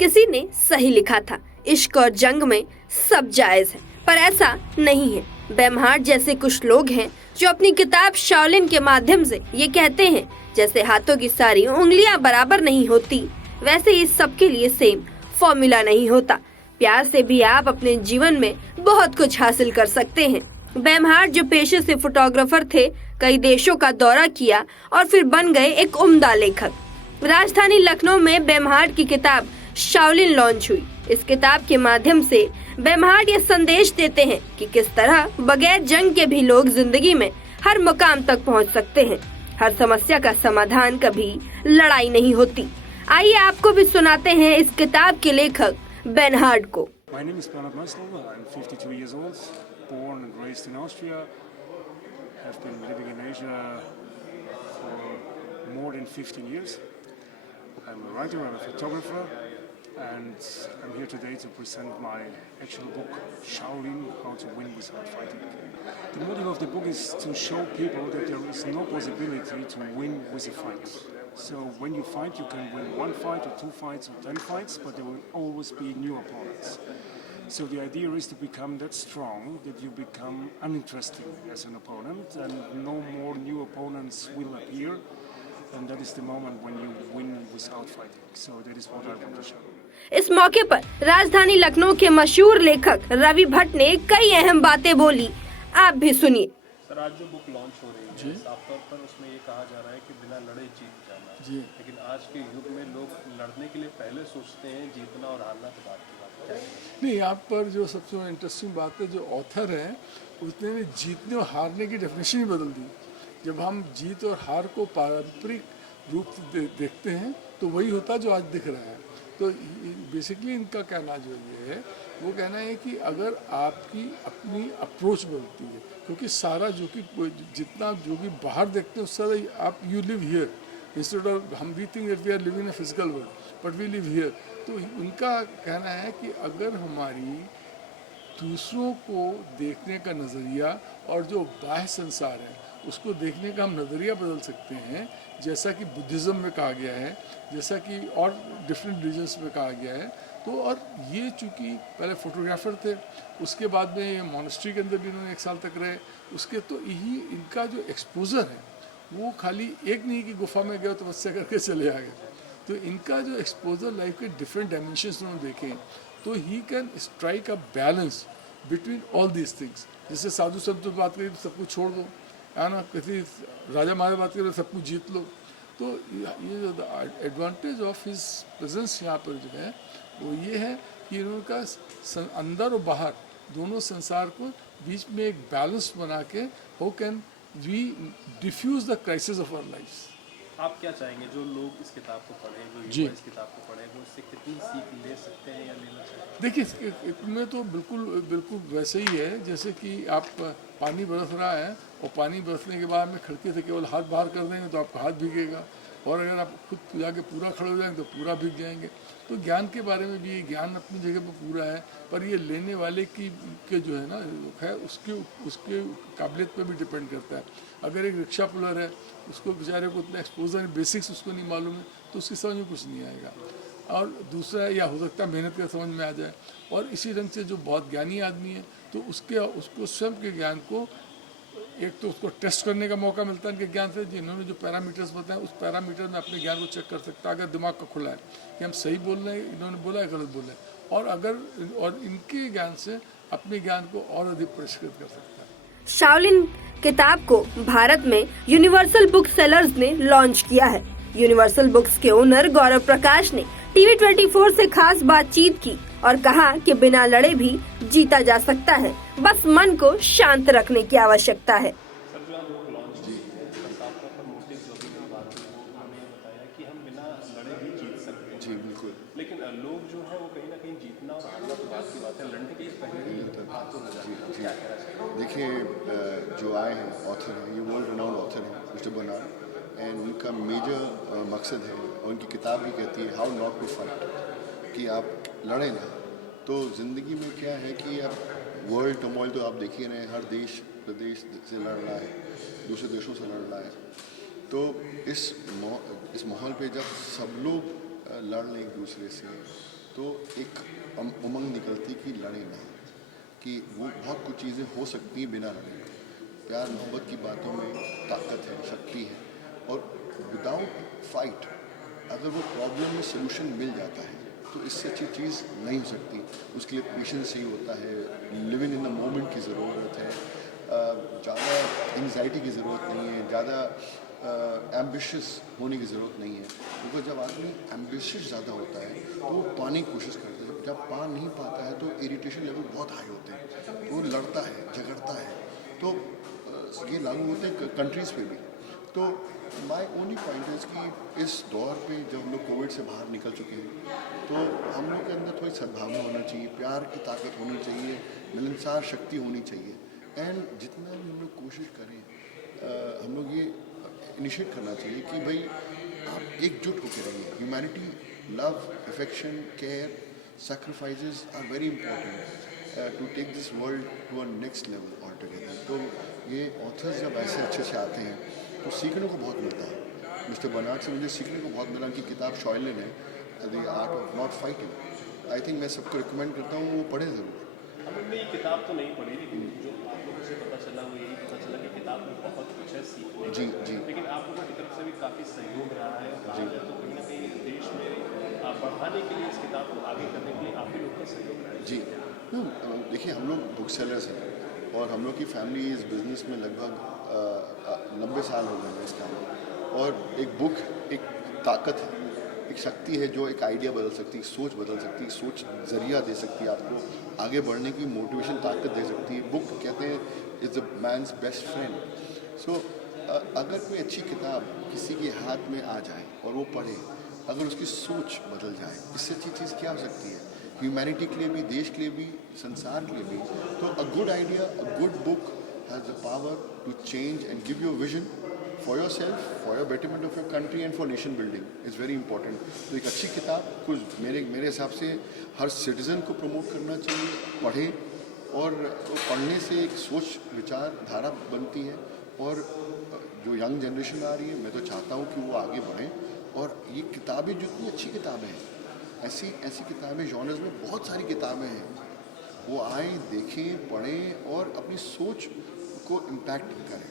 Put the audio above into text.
किसी ने सही लिखा था, इश्क और जंग में सब जायज है, पर ऐसा नहीं है। बेमहार्ट जैसे कुछ लोग हैं जो अपनी किताब शाओलिन के माध्यम से ये कहते हैं, जैसे हाथों की सारी उंगलियां बराबर नहीं होती, वैसे ही सबके लिए सेम फॉर्मूला नहीं होता। प्यार से भी आप अपने जीवन में बहुत कुछ हासिल कर सकते हैं। बेमहार्ट जो पेशे से फोटोग्राफर थे, कई देशों का दौरा किया और फिर बन गए एक उम्दा लेखक। राजधानी लखनऊ में बेमहार्ट की किताब शाओलिन लॉन्च हुई। इस किताब के माध्यम से बेमहार्ट ये संदेश देते हैं कि किस तरह बगैर जंग के भी लोग जिंदगी में हर मुकाम तक पहुंच सकते हैं। हर समस्या का समाधान कभी लड़ाई नहीं होती। आइए आपको भी सुनाते हैं इस किताब के लेखक बेमहार्ट को। My name is Bernhard Meisel. I'm 52 years old, born and raised in Austria. Have been living in Asia for more than 15 years. I'm a writer, I'm a photographer, and I'm here today to present my actual book, Shaolin: How to Win Without Fighting. The motive of the book is to show people that there is no possibility to win with a fight. So when you fight, you can win one fight or two fights or 10 fights, but there will always be new opponents. So the idea is to become that strong that you become uninteresting as an opponent and no more new opponents will appear. And that is the moment when you win without fighting. So that is what I want to show. इस मौके पर राजधानी लखनऊ के मशहूर लेखक रवि भट्ट ने कई अहम बातें बोली। आप भी सुनिए। सर, आज जो बुक लॉन्च हो रही है, साफ तौर पर उसमें ये कहा जा रहा है कि बिना लड़े जीत जाना। जी। लेकिन आज के युग में लोग लड़ने के लिए पहले सोचते हैं, जीतना और हारना तो बात की बात है। नहीं, यहाँ पर जो सबसे इंटरेस्टिंग बात है, जो ऑथर है उसने जीतने और हारने की डेफिनेशन ही बदल दी। जब हम जीत और हार को पारंपरिक रूप से देखते हैं तो वही होता जो आज दिख रहा है। तो बेसिकली इनका कहना जो ये है, वो कहना है कि अगर आपकी अपनी अप्रोच बदलती है, क्योंकि सारा जो कि जितना जो कि बाहर देखते हैं उससे ज़्यादा आप you live here instead of हम we think that we are living in a physical world but we live here. तो उनका कहना है कि अगर हमारी दूसरों को देखने का नज़रिया और जो बाह्य संसार है उसको देखने का हम नज़रिया बदल सकते हैं, जैसा कि बुद्धिज़्म में कहा गया है, जैसा कि और डिफरेंट रिलीजन्स में कहा गया है। तो और ये चूँकि पहले फोटोग्राफर थे, उसके बाद में ये मॉनेस्ट्री के अंदर भी इन्होंने 1 साल तक रहे, उसके तो यही इनका जो एक्सपोजर है वो खाली एक नहीं कि गुफा में गए तपस्या करके चले आ गए। तो इनका जो एक्सपोजर लाइफ के डिफरेंट डायमेंशंस उन्होंने देखे, तो he can strike a balance between all these things. जैसे साधु संत की बात करें तो सब कुछ छोड़ दो, है ना, किसी राजा महाराजा बात करें सब कुछ जीत लो। तो ये जो एडवांटेज ऑफ हिज प्रेजेंस यहाँ पर जो है वो ये है कि उनका अंदर और बाहर दोनों संसार को बीच में एक बैलेंस बना के how can we defuse the crisis of our life. आप क्या चाहेंगे जो लोग इस किताब को पढ़ें, जो युवा इस किताब को पढ़ें, वो इससे कितनी सीख ले सकते हैं या लेना चाहिए? देखिए, इसमें तो बिल्कुल वैसे ही है जैसे कि आप पानी बरस रहा है और पानी बरसने के बाद में खिड़की से केवल हाथ बाहर कर देंगे तो आपका हाथ भीगेगा, और अगर आप खुद जाके पूरा खड़े हो जाएंगे तो पूरा भीग जाएंगे। तो ज्ञान के बारे में भी ज्ञान अपनी जगह पर पूरा है, पर ये लेने वाले के जो है ना है उसके काबिलियत पे भी डिपेंड करता है। अगर एक रिक्शा पुलर है, उसको बेचारे को उतना एक्सपोजर बेसिक्स उसको नहीं मालूम है तो उसकी समझ में कुछ नहीं आएगा। और दूसरा या हो सकता है मेहनत का समझ में आ जाए। और इसी ढंग से जो बहुत ज्ञानी आदमी है तो उसको स्वयं के ज्ञान को एक तो उसको टेस्ट करने का मौका मिलता है इनके ज्ञान से, जिन्होंने जो पैरामीटर्स बताए उस पैरामीटर में अपने ज्ञान को चेक कर सकता है अगर दिमाग का खुला है कि हम सही बोल रहे हैं, इन्होंने बोला है गलत बोल रहे हैं, और इनके ज्ञान से अपने ज्ञान को और अधिक परिष्कृत कर सकता है। शाओलिन किताब को भारत में यूनिवर्सल बुक सेलर्स ने लॉन्च किया है। यूनिवर्सल बुक्स के ओनर गौरव प्रकाश ने टीवी 24 से खास बातचीत की और कहा कि बिना लड़े भी जीता जा सकता है, बस मन को शांत रखने की आवश्यकता है। सर, जो बुक लॉन्च की है, साफ तौर पर मोटिव जो भी बात है वो हमें बताया कि हम बिना लड़े भी जीत सकते हैं। जी बिल्कुल। लेकिन लोग जो है वो कहीं ना कहीं जीतना और हारना तो बात की बात है, लड़ने के लिए पहले ही बात तो हो जाती है। क्या कहना चाहिए? देखिए, जो आए हैं ऑथर हैं, ये वर्ल्ड रिनाउंड ऑथर हैं मिस्टर बर्नार्ड, एंड उनका मेजर मकसद है और उनकी किताब भी कहती है हाउ नॉट टू फाइट, कि आप लड़ें ना। तो ज़िंदगी में क्या है कि आप वर्ल्ड टर्मोइल तो आप देख ही रहे हैं, हर देश प्रदेश से लड़ रहा है, दूसरे देशों से लड़ रहा है। तो इस माहौल पे जब सब लोग लड़ लें एक दूसरे से तो एक उमंग निकलती कि लड़े ना, कि वो बहुत कुछ चीज़ें हो सकती हैं बिना लड़े। प्यार मोहब्बत की बातों में ताकत है, शक्ति है, और विदाउट फाइट अगर वो प्रॉब्लम में सोल्यूशन मिल जाता है तो इससे अच्छी चीज़ नहीं हो सकती। उसके लिए पेशेंस ही होता है, लिविंग इन द मोमेंट की ज़रूरत है, ज़्यादा एंग्जाइटी की ज़रूरत नहीं है, ज़्यादा एम्बिशियस होने की ज़रूरत नहीं है। क्योंकि जब आदमी एम्बिशियस ज़्यादा होता है तो वो पाने की कोशिश करता है, जब पा नहीं पाता है तो इरिटेशन लेवल बहुत हाई होते हैं, तो वो लड़ता है, झगड़ता है। तो ये लागू होते हैं कंट्रीज़ पे भी। तो माय ओनली पॉइंट इज़ कि इस दौर पे जब हम लोग कोविड से बाहर निकल चुके हैं तो हम लोग के अंदर थोड़ी सद्भावना होना चाहिए, प्यार की ताकत होनी चाहिए, मिलनसार शक्ति होनी चाहिए। एंड जितना भी हम लोग कोशिश करें, हम लोग ये इनिशिएट करना चाहिए कि भाई आप एकजुट होकर रहिए। Humanity, love, affection, care, sacrifices are very important to take this world to a next level altogether. तो ये ऑथर्स जब ऐसे अच्छे से आते हैं तो सीखने को बहुत मिलता है। मिस्टर बर्नार्ड से मुझे सीखने को बहुत मिला। कि किताब शॉयलिन है, the art of not fighting. I think मैं सबको रिकमेंड करता हूँ वो पढ़े ज़रूर। हमने ये किताब तो नहीं पढ़ी, लेकिन जो आप लोगों से पता चला वो यही पता चला कि किताब में बहुत कुछ है सीखने जी को। जी लेकिन आप लोगों की तरफ से भी काफ़ी सहयोग रहा है, और कहा जाए तो कहीं ना कहीं देश में बढ़ाने के लिए, इस किताब को आगे करने के लिए आप ही लोग का सहयोग रहा है। जी। देखिए, हम लोग बुक सेलर्स हैं और हम लोग की फैमिली इस बिज़नेस में लगभग 90 साल हो गए हैं इस काम में। और एक बुक एक ताकत है, एक शक्ति है जो एक आइडिया बदल सकती है, सोच बदल सकती है, सोच ज़रिया दे सकती है, आपको आगे बढ़ने की मोटिवेशन ताकत दे सकती है। बुक कहते हैं is the man's best friend. So अगर कोई अच्छी किताब किसी के हाथ में आ जाए और वो पढ़े, अगर उसकी सोच बदल जाए, इससे अच्छी चीज़ क्या हो सकती है ह्यूमैनिटी के लिए भी, देश के लिए भी, संसार के लिए भी। तो a good idea, a good book has the power to change and give you vision for yourself, for your betterment of your country and for nation building is very important. तो एक अच्छी किताब कुछ मेरे हिसाब से हर citizen को promote करना चाहिए, पढ़ें। और पढ़ने से एक सोच विचारधारा बनती है। और जो यंग जनरेशन आ रही है, मैं तो चाहता हूँ कि वो आगे बढ़ें। और ये किताबें जितनी अच्छी किताबें हैं, ऐसी किताबें जॉनर्स में बहुत सारी किताबें हैं, वो आएँ, देखें, पढ़ें और अपनी सोच को इम्पैक्ट करें।